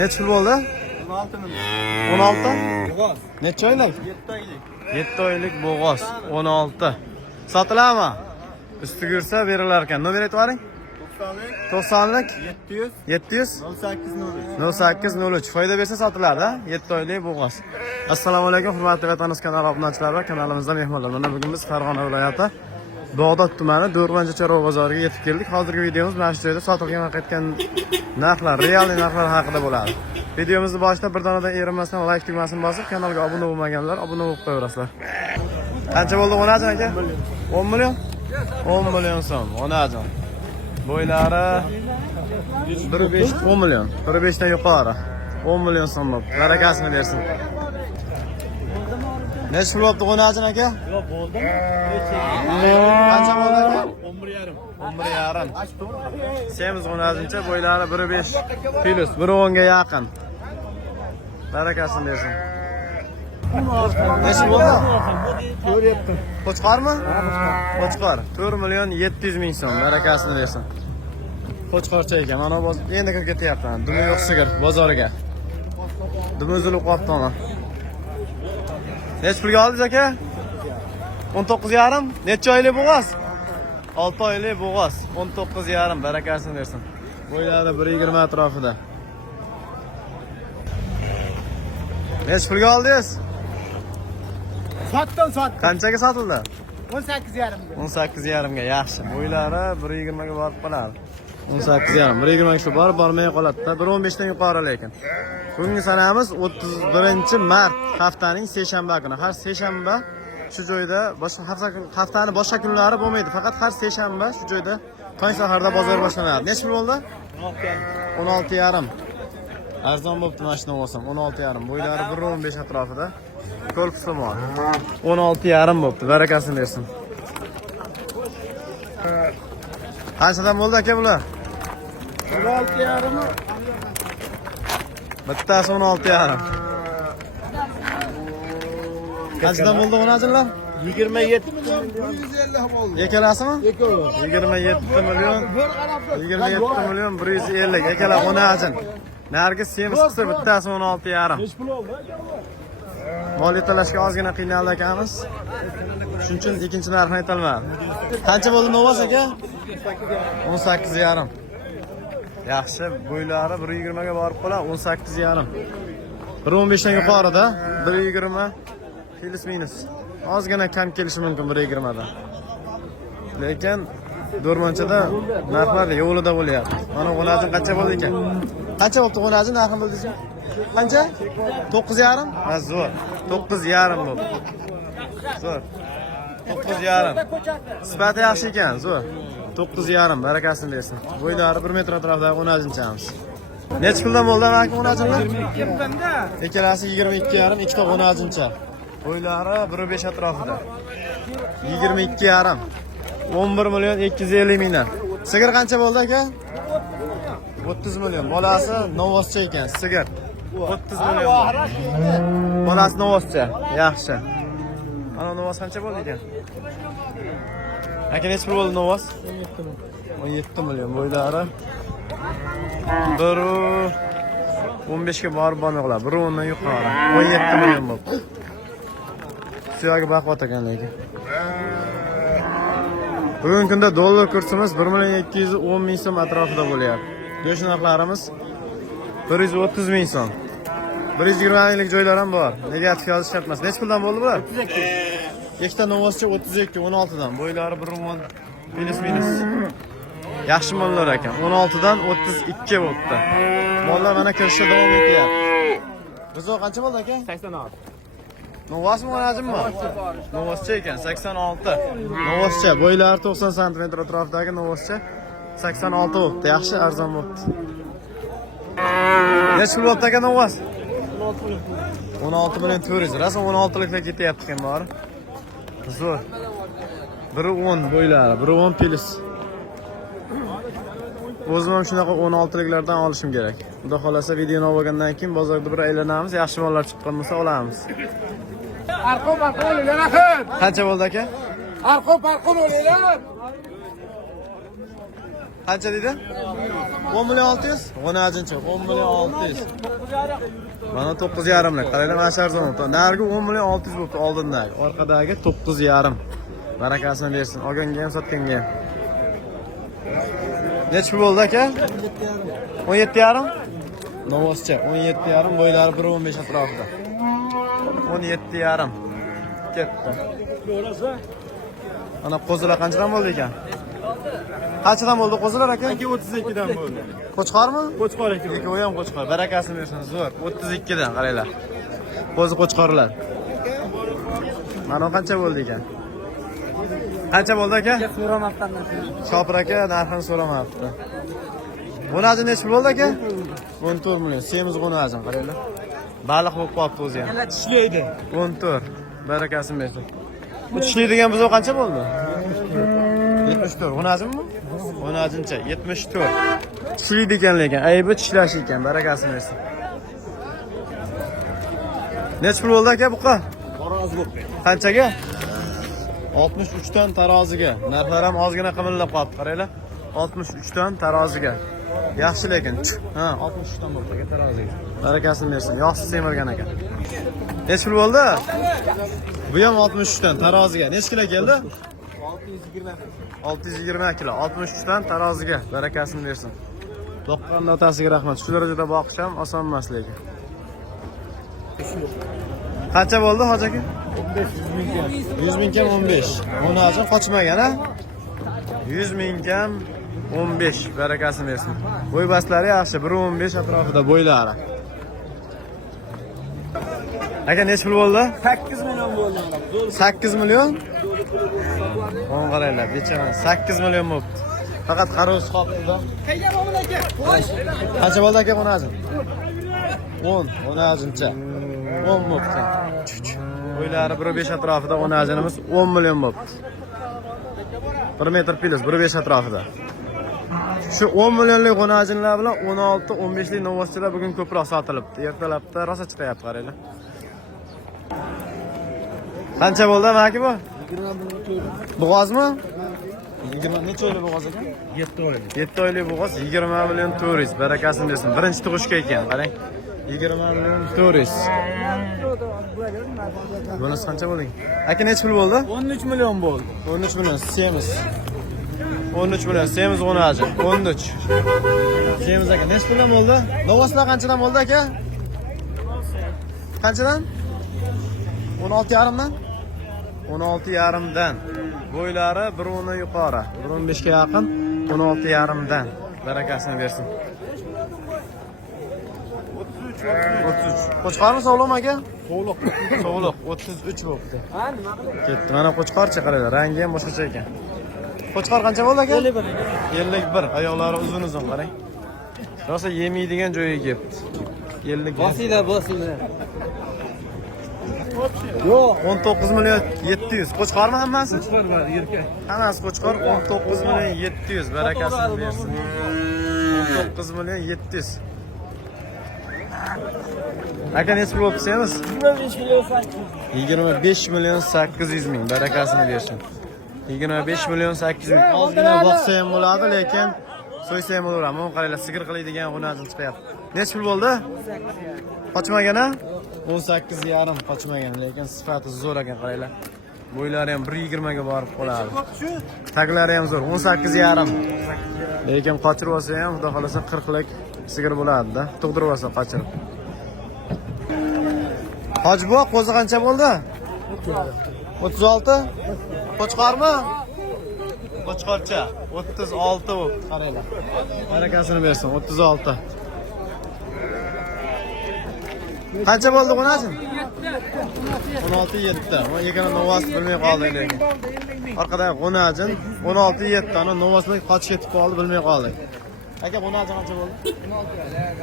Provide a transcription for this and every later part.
Necha pul bo'ldi? 16 ming. 16? Bo'g'oz. Necha oylik? 7 oylik. 7 oylik bo'g'oz 16. Sotiladimi? Ustiga yursa berilar ekan. Nomer aytib bering. 90lik 700 700 0803. 0803. Foyda bersa sotiladi, 7 oylik bo'g'oz. Assalomu alaykum, hurmatli vatandosh kanal obunachilar va kanalimizda mehmonlar. Mana bugun biz Farg'ona viloyati Bog'dod tumani Do'rmancha bozoriga yetib keldik. Hozirgi videomiz mana shu joyda sotilgan va qaytgan narxlar, real narxlar haqida bo'ladi. Videomizni boshida bir donadan erinmasdan like tugmasini bosib, kanalga obuna bo'lmaganlar obuna bo'lib qo'yaverasizlar. Qancha bo'ldi o'najon aka? 10 million? 10 million so'm, o'najon. Bo'ylari 1.5 10 million. 1.5 dan yuqori. 10 million so'm bo'ldi. Barakasini bersin. Necha pul bo'ldi o'najon aka? Yo'q, bo'ldi. Qancha bo'ldi aka? 11,5. 11,5. Semiz o'najoncha bo'ylari 1.5 plus 1.10 ga yaqin. Barakasini bersin. Necha bo'ldi? 4,5. Qo'chqormi? Qo'chqor. 4 million 700 ming so'm. Barakasini bersin. Qo'chqorcha ekan. Mana endi kirib ketyapman. Dumi yo'q sigir bozoriga. Dumi uzilib qolibdi mana. Necha pulga oldingiz aka? 19,5. Necha oylik bo'g'oz? 6 oylik bo'g'oz. 19,5. Barakasini bersin. Bo'ylari 1.20 atrofida. Necha pulga oldingiz? Sotdim. Qanchaga sotildi? 18,5 ga. 18,5 ga yaxshi. Bo'ylari 1.20 ga borib qoladi. 18,5. 1.20 ga borib bormay qoladi-da. 1.15 dan yuqori lekin. Bugungi sanamiz 31-mart haftaning seshanba kuni. Har seshanba shu joyda boshqa haftaning boshqa kunlari bo'lmaydi. Faqat har seshanba shu joyda tong saharda bozor boshlanadi. Necha pul bo'ldi? 16,5. Arzon bo'pti mashina olsam 16,5. Bo'ylari 1.15 atrofida. Ko'lpsimon. 16,5 bo'pti. Barakasini bersin. Qanchadan bo'ldi aka bular? 16,5 mi? Bittasi 16,5. Qanchadan bo'ldi o'najonlar? 27 million 150 bo'ldi. Yekalasimi? Ekalo. 27 million 27 million 150. Ekala o'najon. Nargis semiz qisir bittasi 16,5. Necha pul oldi? Moliya talashga ozgina qiynaldi akamiz. Shuning uchun ikkinchi narxni aytolmadim. Qancha bo'ldi Novas aka? 18,5. Yaxshi, bo'ylari 1.20 ga borib qoladi, 18,5. 1.15 dan yuqorida, 1.20 plus minus. Ozgina kam kelishi mumkin 1.20 dan. Lekin Do'rmanchada narxlar yo'lida bo'lyapti. Mana o'najon qancha bo'ldi ekan? Qancha bo'ldi o'najon narxini bildingizmi? Qancha? 9,5? Ha, zo'r. 9,5 bo'ldi. Zo'r. 9,5. Sifati yaxshi ekan, zo'r. 9,5. Barakasini bersin. Bo'ylari 1 metr atrofidagi o'najonchamiz. Necha puldan bo'ldi aka o'najonlar? 22 mingda. Ikkalasi 22,5, ikkita o'najoncha. Bo'ylari 1.5 atrofida. 22,5. 11 million 250 mingdan. Sigir qancha bo'ldi aka? 30 million. Bolasi novoscha ekan, sigir. 30 million. Bolasi novoscha. Yaxshi. Ana novos qancha bo'ldi ekan? Aka necha pul bo'ldi novos? 17 million. Bo'ylari 1.15 ga borib bormay qoladi. 1.10 dan yuqori. 17 million bo'ldi. Suyagi baqvat ekan lekin. Bugungi kunda dollar kursimiz 1.210 ming so'm atrofida bo'lyapti. Go'sht narxlarimiz 130 ming so'm. 120 minglik joylar ham bor. Negativ yozish shart emas. Necha puldan bo'ldi bular? 32. Ikkita novoscha 32, 16 dan. Bo'ylari 1.10 minus. Yaxshi mollar ekan. 16 dan 32 bo'ldi. Mollar mana kirishda davom etyapti. Rizo qancha bo'ldi aka? 86. Novosmi o'najonmi? Novoscha ekan 86. Novoscha bo'ylari 90 sm atrofidagi novoscha 86 bo'ldi. Yaxshi arzon bo'ldi. Necha pul bo'ldi aka novos? 16 million 400. Rasm 16liklar ketyapti ekan bor. Zo'r. 1.10 bo'ylari, 1.10 plus. O'zim ham shunaqa 16liklardan olishim kerak. Xudo xolasa videoni olgandan keyin bozorda bir aylanamiz, yaxshi mollar chiqqan bo'lsa olamiz. Arqon o'ylaylar. Qancha bo'ldi aka? Arqon o'ylaylar. Qancha dedi? 10 million 600. 10-chi, 10 million 600. Mana 9,5lik. Qaranglar, mana arzon. Narigi 10 million 600 bo'libdi oldindagi. Orqadagi 9,5. Barakasini bersin. Olganga ham, sotganga ham. Necha bo'ldi aka? 17,5. Novoscha 17,5, bo'ylari 1.15 atrofida. 17,5. Ketdi. Ana qo'zilar qanchadan bo'ldi ekan? Qanchadan bo'ldi qo'zilar aka? 32 dan bo'ldi. Qo'chqormi? Qo'chqor ekan. Ikkovi ham qo'chqor. Barakasini bersin, zo'r. 32 dan qaranglar. Qo'zi qo'chqorlar. Mana qancha bo'ldi ekan? Qancha bo'ldi aka? So'ramabdan. Shopir aka narxini so'ramabdi. G'unajin necha bo'ldi aka? 14 million. Semiz g'unajin qaranglar. Baliq bo'lib qolibdi o'zi ham. Tishlaydi. 14. Barakasini bersin. Bu tishlaydigan buzoq qancha bo'ldi? 74. G'unajinmi? G'unajincha 74. Tishlaydi ekan lekin, aybi tishlash ekan. Barakasini bersin. Necha pul bo'ldi aka buqa? Tarozi bo'ldi. Qanchaga? 63 dan taroziga. Narxlar ham ozgina qimillab qolibdi, qaranglar. 63 dan taroziga. Yaxshi lekin. Ha, 63 dan bo'ldi aka taroziga. Barakasini bersin. Yaxshi semirgan ekan. Necha pul bo'ldi? Bu ham 63 dan taroziga. Necha kilo keldi? 620 kilo. 63 dan taroziga. Barakasini bersin. Boqqan otasiga rahmat. Shu darajada boqish ham oson emas lekin. Qancha bo'ldi hoji aka? 100 ming kam 15. Uni uchun qochmagan ha? 100 ming kam 15. Barakasini bersin. Bo'y bastlari yaxshi, 1.15 atrofida bo'ylari. Aka necha pul bo'ldi? 8 million bo'ldi. 8 million? O'n qaranglar, bechaman 8 million bo'libdi. Faqat qaroz qolibdi-da. Qayga bo'ldi aka? Xo'sh. Qancha bo'ldi aka buni azim? 10, uni azimcha. 10 bo'libdi. Bo'ylari 1.5 atrofida uni azimimiz 10 million bo'libdi. 1 metr plus 1.5 atrofida. Shu 10 millionlik g'unajinlar bilan 16-15 lik novoschalar bugun ko'proq sotilibdi. Ertalabda rosa chiqyapti qaranglar. Qancha bo'ldi maki bu? 20 Bo'g'ozmi? 20 necha oylik bo'g'oz ekan? 7 oylik. 7 oylik bo'g'oz 20 million turist. Barakasini bersin. Birinchi tug'ishga ekan, qarang. 20 million turist. Bunisi qancha bo'ldi? Aka necha pul bo'ldi? 13 million bo'ldi. 13 million semiz. 13 million semiz g'unaji. 13. Semiz aka necha puldan bo'ldi? Novoslar qanchadan bo'ldi aka? Qanchadan? 16,5 dan? 16,5 dan. Bo'ylari 1.10 yuqori, 1.15 ga yaqin, 16,5 dan. Barakasini bersin. 33. Qo'chqormi sog'lom aka? Sog'liq. Sog'liq 33 bo'libdi. Ha, nima qildi? Ketdi. Mana qo'chqorcha qaranglar, rangi ham boshqacha ekan. Qo'chqor qancha bo'ldi aka? 51. 51. Oyoqlari uzun-uzun qarang. Rosa yemaydigan joyiga kelibdi. 51. Bosinglar. Yo'q. 19 million 700. Qo'chqormi hammasi? Qo'chqor bor, erkak. Hammasi qo'chqor 19 million 700. Barakasini bersin. 19 million 700. Aka necha pul bo'libdi semiz? 25 million 800 ming. Barakasini bersin. 25 million 800 ming. Ozgina boqsa ham bo'ladi, lekin so'ysa ham bo'laveradi. Mana qaranglar, sigir qiladigan g'unajin chiqyapti. Necha pul bo'ldi? Qochmagan-a? 18,5 qochmagan, lekin sifati zo'r ekan qaranglar. Bo'ylari ham 1.20 ga borib qoladi. Taglari ham zo'r, 18,5. Lekin qochirib olsa ham, xudo xolasa 40 lik sigir bo'ladi-da. Tug'dirib olsa qochirib. Hoji bu qo'zi qancha bo'ldi? 36. Qo'chqormi? Qo'chqorcha 36 bo'ldi, qaranglar. Barakasini bersin, 36. Qancha bo'ldi g'unajin? 16-7. Men yegana novas bilmay qoldik lekin. Orqada g'unajin 16-7 ani novaslik qochib ketib qoldi, bilmay qoldik. Aka g'unajin qancha bo'ldi?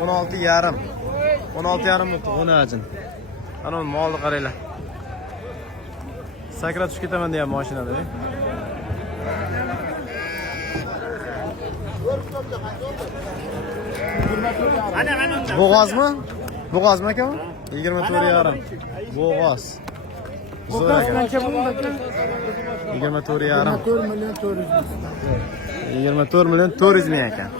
16,5. 16,5 bo'ldi g'unajin. Ana molni qaranglar. Sakrab tushib ketaman deyapti mashinada. Bo'g'ozmi? Bo'g'ozmi aka? 24,5. Bo'g'oz. Zo'r aka. 24,5. 4 million 400. 24 million 400 ming ekan.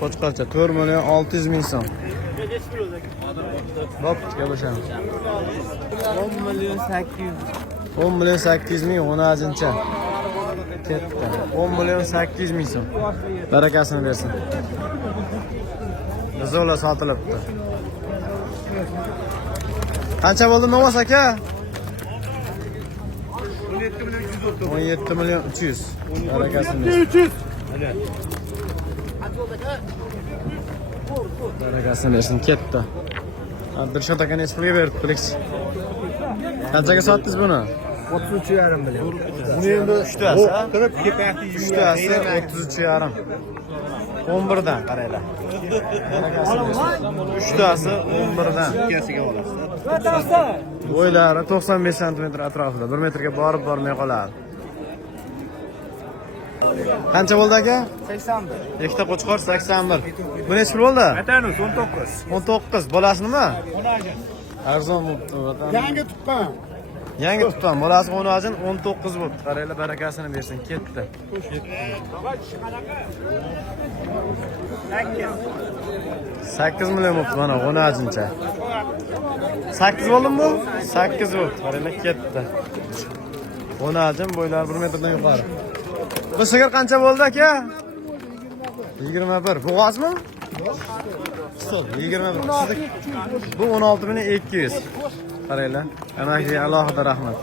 Qo'chqorcha 4 million 600 ming so'm. Hop, gaplashamiz. 10 milyon 800. 10 million 800 ming 10-chi. Katta. 10 million 800 ming so'm. Barakasini bersin. Zo'la sotilibdi. Qancha bo'ldi Novas aka? 17 million 300. Barakasini bersin. Barakasini bersin, ketdi. Abdurshod aka necha pulga berib qo'ydik? Qanchaga sotdingiz buni? 33,5 million. Buni endi 3 tasi, kirib ketyapti 3 tasi 33,5. 11 dan qaranglar. 3 tasi 11 dan. Ikkasiga olasiz. Bo'ylari 95 sm atrofida, 1 metrga borib bormay qoladi. Qancha bo'ldi aka? 81. Ikkita qo'chqor 81. Bu necha pul bo'ldi? Vatanus 19. 19. Bolasinimi? Arzon bo'libdi vatan. Yangi tuqqan. Bolasi 10 ajin 19 bo'libdi. Qaranglar, barakasini bersin, ketdi. 8 million bo'libdi mana 10 ajincha. 8 bo'ldimi bu? 8 bo'libdi. Qaranglar, ketdi. 10 ajin, bo'ylari 1 metrdan yuqori. Bu sigir qancha bo'ldi aka? 21. Bu g'ozmi? Stol 21. Bu 16.200. Qaranglar. Amakiga alohida rahmat.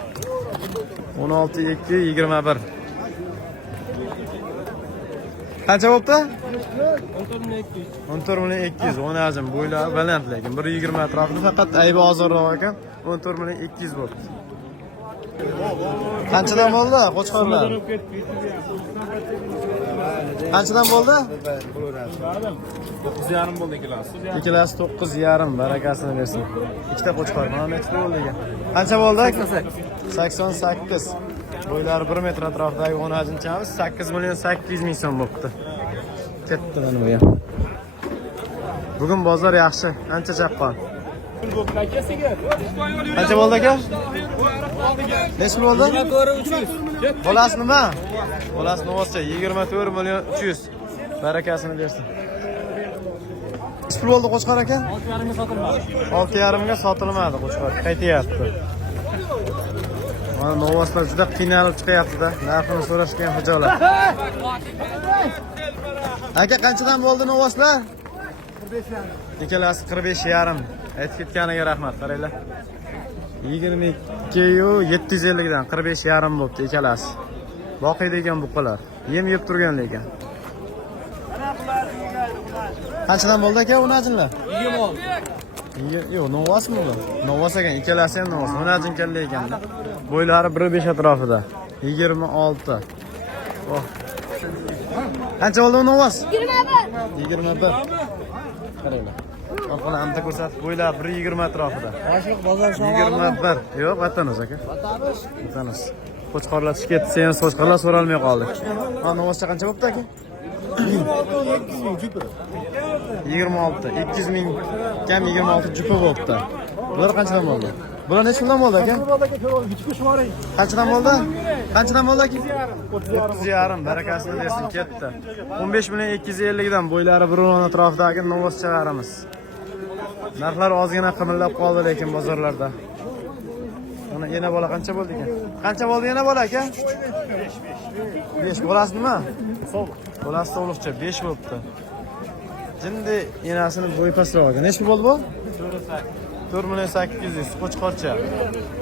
16.221. Qancha bo'ldi? 14.200. 10 ajin, bo'ylari baland lekin 1.20 atrofida, faqat aybi ozorroq ekan. 14.200 bo'ldi. Qanchadan bo'ldi qo'chqorlar? Qanchadan bo'ldi? 9,5 bo'ldi ikkalasi. Ikkalasi 9,5. Barakasini bersin. Ikkita qo'chqor. Mana necha bo'ldi ekan? Qancha bo'ldi? 88. Bo'ylari 1 metr atrofidagi 10 ajinchamiz 8 million 800 ming so'm bo'libdi. Ketdi mana bu ham. Bugun bozor yaxshi, ancha chaqqon. Qancha bo'ldi aka? Necha bo'ldi? 300. Bolasi nima? Bolasi Novascha 24 million 300. Barakasini bersin. Necha pul bo'ldi qo'chqor aka? 6,5 ga sotilmadi. 6,5 ga sotilmadi qo'chqor. Qaytyapti. Mana Novaslar juda qiynalib chiqyapti-da. Narxini so'rashgan xo'jalar. Aka qanchadan bo'ldi Novaslar? 45,5. Ikkalasi 45,5. Aytib ketganiga rahmat, qaranglar. 22 yu 750 dan 45,5 bo'libdi ikkalasi. Boqiydi ekan buqalar. Yem yeb turgan lekin. Qanchadan bo'ldi aka unajinlar? 20. Yo'q, Novasmi bu? Novas ekan, ikkalasi ham Novas. Unajin kalla ekan. Bo'ylari 1.5 atrofida. 26. Oh. Qancha bo'ldi Novas? 21. Qaranglar. Orqani anta ko'rsatib, bo'ylab 1.20 atrofida. Boshliq bozor 21. Yo'q, vatanimiz aka. Vatanimiz. Qo'chqorlar tushib ketdi, sen qo'chqorlar so'ralmay qoldik. Ha, Novascha qancha bo'pti aka? 26. 200 ming kam 26 jupa bo'pti. Bular qanchadan bo'ldi? Bular necha puldan bo'ldi aka? Qanchadan bo'ldi? Qanchadan bo'ldi aka? 30,5. Barakasini bersin, ketdi. 15 million 250 dan bo'ylari 1.10 atrofidagi Novas chiqaramiz. Narxlar ozgina qimillab qoldi lekin bozorlarda. Mana yana bola qancha bo'ldi ekan? Qancha bo'ldi yana bola aka? 5. Bolasi nima? Bolasi to'liqcha 5 bo'libdi. Jindi enasini bo'yi pastroq ekan. Necha bo'ldi bu? 4 million 800. Qo'chqorcha.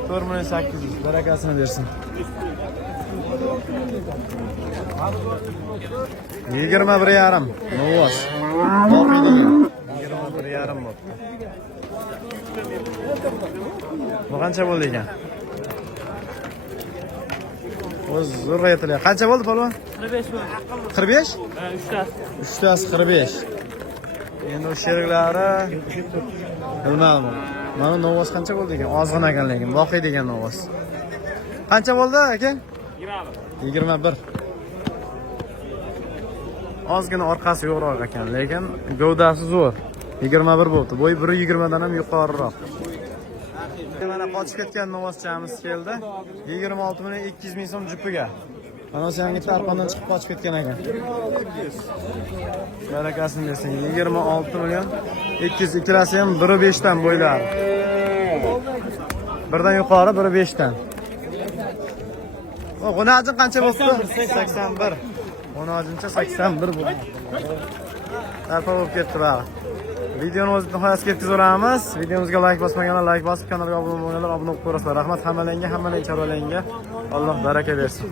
4 million 800. Barakasini bersin. 21,5. Novas. 21,5 bo'libdi. Bu qancha bo'ldi ekan? O'z zo'rg'a aytilyapti. Qancha bo'ldi polvon? 45 bo'ldi. 45? Ha, 3 ta. 3 tasi 45. Endi o sheriklari bilmadim. Mana Novas qancha bo'ldi ekan? Ozg'in ekan lekin, boqiy degan Novas. Qancha bo'ldi aka? 21. Ozgina orqasi yo'qroq ekan, lekin gavdasi zo'r. 21 bo'ldi. Bo'yi 1.20 dan ham yuqoriroq. Mana qochib ketgan novoschamiz keldi. 26 million 200 ming so'm jupiga. Mana o'sha yangi tarqondan chiqib qochib ketgan ekan. Barakasini bersin. 26 million 200 ikkalasi ham 1.5 dan bo'ylari. Birdan yuqori, biri 5 dan. O, g'unajin qancha bo'ldi? 81. G'unajincha 81 bo'ldi. Tarpa bo'lib ketdi bari. Videoni o'z nihoyasiga yetkazaveramiz. Videomizga like bosmaganlar like bosib, kanalga obuna bo'lganlar obuna bo'lib ko'rasizlar. Rahmat hammalarga, hammaning choralaringga. Alloh baraka bersin.